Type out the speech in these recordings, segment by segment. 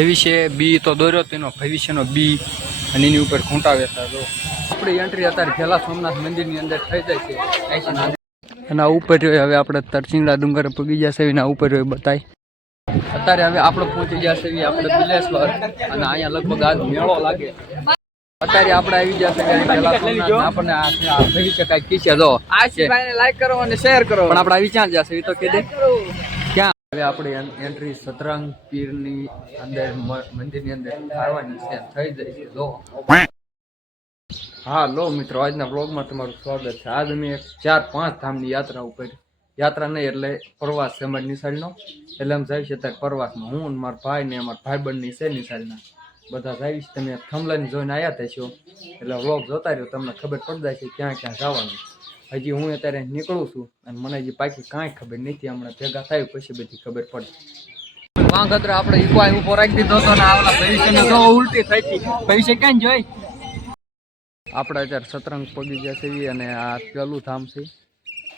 ભવિષ્ય બી તો દોર્યો તેનો ભવિષ્યનો બી અને એની ઉપર ખૂંટા વેતા જો આપણી એન્ટ્રી અત્યારે પહેલા સોમનાથ મંદિરની અંદર થઈ જાય છે. અને ઉપર જોઈએ હવે આપણે તરચિંગડા ડુંગર પૂગી જશે એના ઉપર જોઈએ બતાય અત્યારે હવે આપણે પહોંચી જશે છે આપણે બિલેશ્વર અને અહીંયા લગભગ આજ મેળો લાગે. અત્યારે આપણે આવી જશે આપણને આ ભવિષ્ય કાંઈક કીશે જો. આ છે લાઈક કરો અને શેર કરો. પણ આપણે આવી ક્યાં જશે એ તો કહી દે. હવે આપણે એન્ટ્રી સતરંગ પીરની અંદર મંદિરની અંદર આવવાની છે થઈ જાય છે. લો. હા, લો મિત્રો, આજના બ્લોગમાં તમારું સ્વાગત છે. આજ અમે ચાર, પાંચ ધામની યાત્રા ઉપર. યાત્રા નહીં, એટલે પ્રવાસ છે અમારી નિશાળનો. એટલે અમે જઈએ છીએ અત્યારે પ્રવાસમાં. હું મારા ભાઈ ને અમારા ભાઈબંધની છે નિશાળના. બધા જઈશ તમે થમલાની જોઈને આવ્યા થશો એટલે વ્લોગ જોતા રહ્યો, તમને ખબર પડી જાય છે ક્યાં ક્યાં જવાનું હજી હું અત્યારે નીકળું છું અને મને હજી પાછી કાંઈ ખબર નથી હમણાં ભેગા થાય પછી બધી ખબર પડે. વાંગત્ર આપણે ઈકો ઊભો રાખી દીધો હતો ને આવલા ભવિષ્યની જો ઉલટી થઈ હતી. ભવિષ્ય ક્યાં જોઈ? આપણે અત્યારે સતરંગ પગી જશે ઈ અને આ પેલું ધામ છે.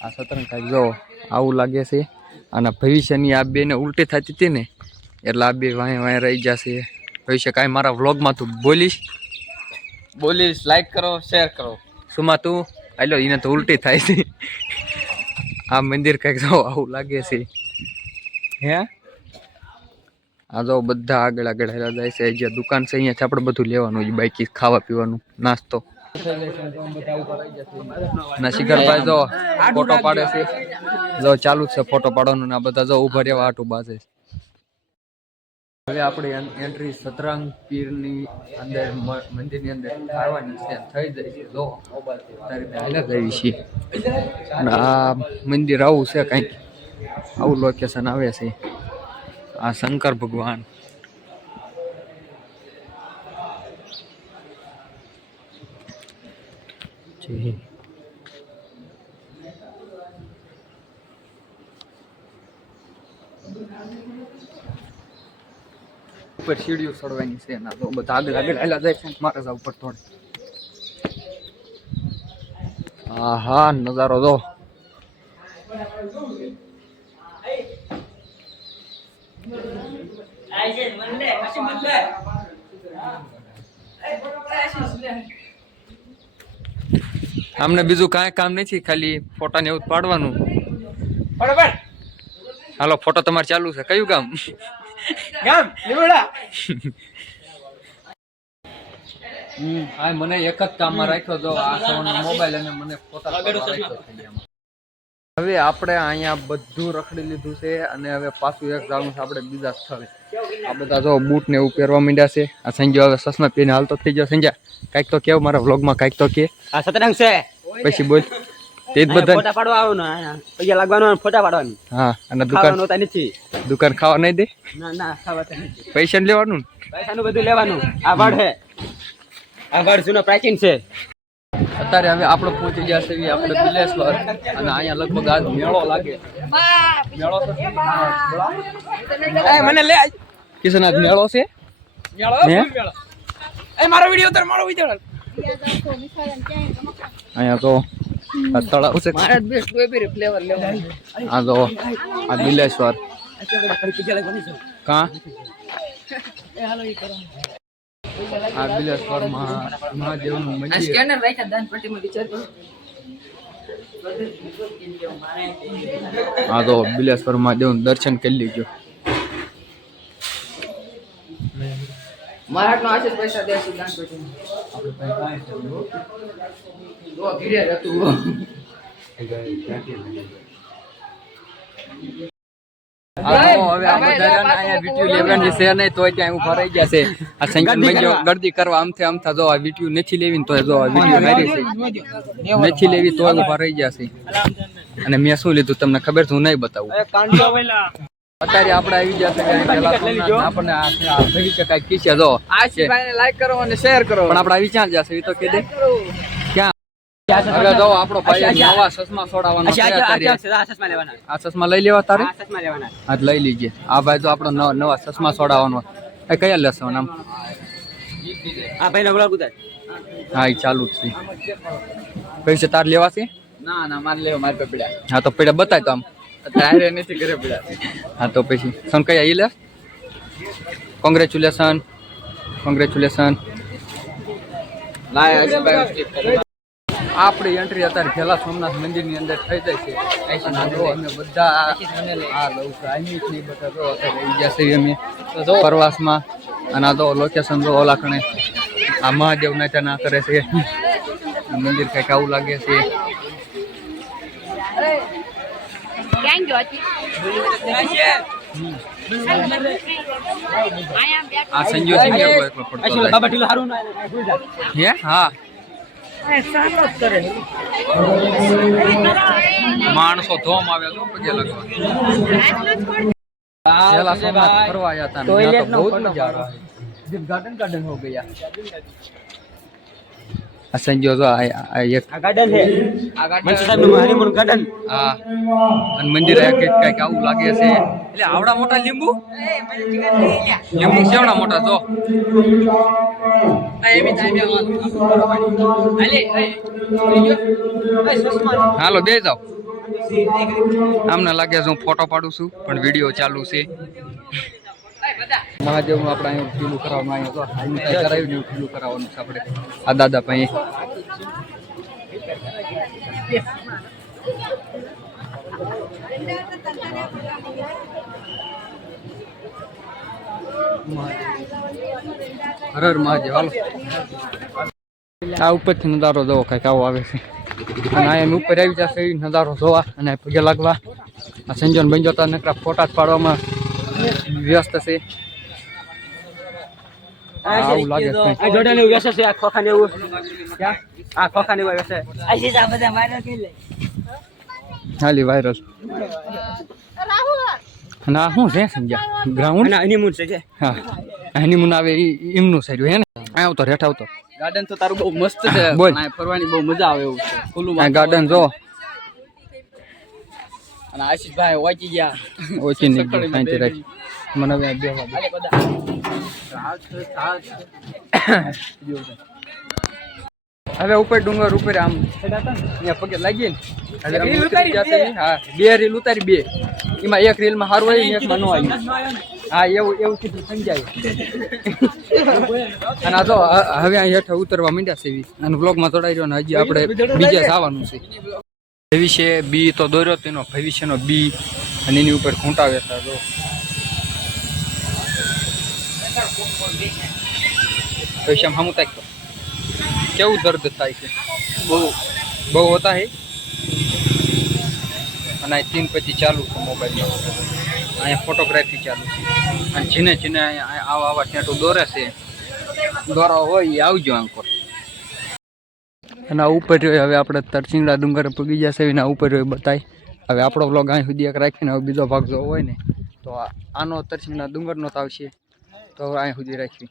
આ સતરંગ કાંઈક જો આવું લાગે છે. અને ભવિષ્યની આ બેને ઉલટી થતી હતી ને એટલે આ બે વાંય વાંય રહી જશે ભવિષ્ય કાંઈ મારા વ્લોગમાં તું બોલીશ? બોલીશ લાઈક કરો શેર કરો. સુમા તું? આલો એને તો ઉલટી થાય છે. આ મંદિર કંઈક જો આવું લાગે છે. હે? આ જો બધા આગળ આગળ હેલા જાય છે. જે દુકાન છે અહીંયાથી આપણે બધું લેવાનું છે બાકી ખાવા પીવાનું નાસ્તો. ના શિખરભાઈ જો ફોટો પાડે છે. જો ચાલુ છે ફોટો પાડવાનું ને આ બધા જો ઊભા રહેવા આટું બાજે છે. હવે આપણે એન્ટ્રી સતરંગ પીરની અંદર મંદિરની અંદર આવવાની છે, થઈ જાય છે. જો તારે હાલ્યા જઈએ છીએ. અને આ મંદિર આવું છે કંઈક. આવું લોકેશન આવે છે. આ શંકર ભગવાન. જી ઉપર સીડીઓ ચડવાની છે ના તો બધા આગળ આગળ હાલ્યા જાય છે. મારે જાવ ઉપર થોડે. હા હા નજારો જો. અમને બીજું કાંઈ કામ નથી ખાલી ફોટા ને એવું પાડવાનું. બરાબર. હાલો ફોટો તમારે ચાલુ છે. કયું કામ? ગામ લીમડા. હમ આ મને એક જ કામમાં રાખ્યો તો આ સવાનો મોબાઈલ અને મને એમાં. હવે આપણે અહીંયા બધું રખડી લીધું છે અને હવે પાછું એક જવાનું છે આપણે બીજા સ્થળે. આ બધા જો બૂટ ને એવું પહેરવા માંડ્યા છે. આ સંજય હવે સસમા પીને હાલતો થઈ ગયો. સંજય કાંઈક તો કેવું મારા વ્લોગમાં કાંઈક તો કે. આ સતરંગ છે. પછી બોલ. તે બધા ફોટા પાડવા અહીંયા પૈસા લાગવાનું ફોટા પાડવાનું. હા અને દુકાન ખાવાનું નથી. દુકાન ખાવા નહીં દે? ના ના ખાવા તો નથી. પૈસા ને લેવાનું? પૈસાનું બધું લેવાનું. આ વડ છે. આ વડ જૂનો પ્રાચીન છે. અત્યારે હવે આપણે પહોંચી ગયા છે આપણે બિલેશ્વર અને અહીંયા લગભગ આજ મેળો લાગે. મેળો છે? મને લે. કિશન આજ મેળો છે. મેળો? એ મારો વિડિયો તાર મારો વિડિયો અહીંયા તો તળાવ છે મારા બેસ્ટ કોઈ ફ્લેવર લેવા આ તો આ બિલેશ્વર કા આ બિલેશ્વર મહાદેવનું મંદિર સ્કેનર રાખ્યા દાન પેટીમાં વિચાર કરો આ તો બિલેશ્વર મહાદેવનું દર્શન કરી લીધું મારા હાથનો આશીષ પૈસા દેશું દાન પેટીમાં ગરદી કરવા આમથે આમથા જો આ વિટ્યુ નથી લેવી તો જો આ વિટ્યુ મારી છે. નથી લેવી તો ઊભા રહી ગયા છે. અને મેં શું લીધું તમને ખબર છે હું નહીં બતાવું. અત્યારે આપણે આવી ગયા છે આપણને આ જો આ છે લાઈક કરો અને શેર કરો. પણ આપણે આવી ક્યાં જશે એ તો કહી દે. ક્યાં? જો આપણો ભાઈ નવા ચશ્મા છોડાવવાનો છે અત્યારે. આ ચશ્મા લેવાના? આ ચશ્મા લઈ લેવા તારે? આ ચશ્મા લેવાના. હા તો લઈ લીજે. આ ભાઈ તો આપણો નવા નવા ચશ્મા છોડાવવાનો. એ કયા લેશો નામ આ ભાઈ નો બ્લોગ હા એ ચાલુ જ છે. પૈસા તાર લેવા છે? ના ના મારે લેવા મારે પીડ્યા હા તો પેલા બતાય તો આમ. તારે નથી ઘરે પીડ્યા હા તો પછી. કયા ઈ લે કોંગ્રેચ્યુલેશન કોંગ્રેચ્યુલેશન. આપણી એન્ટ્રી અત્યારે ખેલા સોમનાથ મંદિરની અંદર થઈ જાય છે. અમે બધા આ લઉં છું. અહીં બધા જો અત્યારે આવી ગયા છે અમે. પ્રવાસમાં. અને આ તો લોકેશન જો ઓલા કણે આ મહાદેવના ત્યાં ના કરે છે. મંદિર કંઈક આવું લાગે છે. ક્યાં ગયો હતી અહીંયા બેઠો આ સંજુ સિંહ એકલો એકલો પડતો આશીર્વાદ જાય. બાબા ઢીલો હારું ના હે હા માણસો ધોમ આવ્યા તો પગે લગવા પેલા સોમનાથ ફરવા આવ્યા હતા ને ત્યાં તો બહુ જ મજા આ રહી ગાર્ડન ગાર્ડન હો ગયા આ સંજો જો આ આ એક આ ગાર્ડન છે. આ ગાડી મનસુખ સાહેબ ગાર્ડન આ અને મંદિર આ કંઈક આવું લાગે છે. એટલે આવડા મોટા લીંબુ? લીંબુ કેવડા મોટા જો. હાલો બે જાઓ. આમને લાગે છે હું ફોટો પાડું છું પણ વીડિયો ચાલુ છે. મહાદેવનું આપણે અહીંયા પીલું અહીં કાંઈ કરાવ્યું નહીં પીલું કરાવવાનું છે આપણે. આ દાદા પાસે હર હાલો. આ ઉપરથી નજારો જોવો કંઈક આવો આવે છે. અને અહીંયા ઉપર આવી જશે એ નજારો જોવા અને પગે લાગવા. આ સંજોન બંજોતા નકરા ફોટા જ પાડવામાં વ્યસ્ત છે. આવું લાગે છે આ જોડે એવું વ્યવસાય છે આ ખોખા ને એવું આ ખોખા ને એવું વ્યવસાય હાલી વાયરલ. અને આ શું છે સંજ્યા ગ્રાઉન્ડ? હનીમૂન છે કે? હા. હનીમૂન આવે એમનું સારું હે ને? આવતો રેઠ આવતો. ગાર્ડન તો તારું બહુ મસ્ત છે ફરવાની બહુ મજા આવે એવું છે. ખુલ્લું આ ગાર્ડન જો. અને આશીષભાઈ વાંચી ગયા. ઓછી નહીં ગયું શાંતિ રાખ. મને. હાલે બધા. હવે ઉપર ડુંગર ઉપર આમ. અહીંયા પગે લાગી ને. હા બે રીલ ઉતારી બે. એમાં એક રીલમાં સારું આવી ને એકમાં ન આવ્યું હા એવું એવું કીધું સમજાય. અને આ તો હવે અહીં હેઠળ ઉતરવા માંડ્યા છે અને બ્લોગમાં તોડાઈ રહ્યો ને હજી આપણે બીજા આવવાનું છે. ભવિષ્ય બી તો દોર્યો તેનો ભવિષ્યનો બી અને એની ઉપર ખૂંટા વેતા તો. ભવિષ્યમાં હમું થાય કેવું દર્દ થાય છે? બહુ. બહુ હોતા હે? અને આ તીન પછી ચાલુ છે મોબાઈલમાં. અહીંયા ફોટોગ્રાફી ચાલુ છે. અને જીને જીને આવા આવા ટેટો દોરે છે. દોરા હોય એ આવજો આંકોર અને ઉપર રહ્યો હવે આપણે તરચિંગડા ડુંગર પૂગી જશે એના ઉપર રહ્યો બતાવી હવે આપણો બ્લોગ અહીં સુધી એક રાખીને હવે બીજો ભાગ જોવો હોય ને, તો આનો તરચીંડા ડુંગરનો તો આવશે. તો અહીં સુધી રાખવી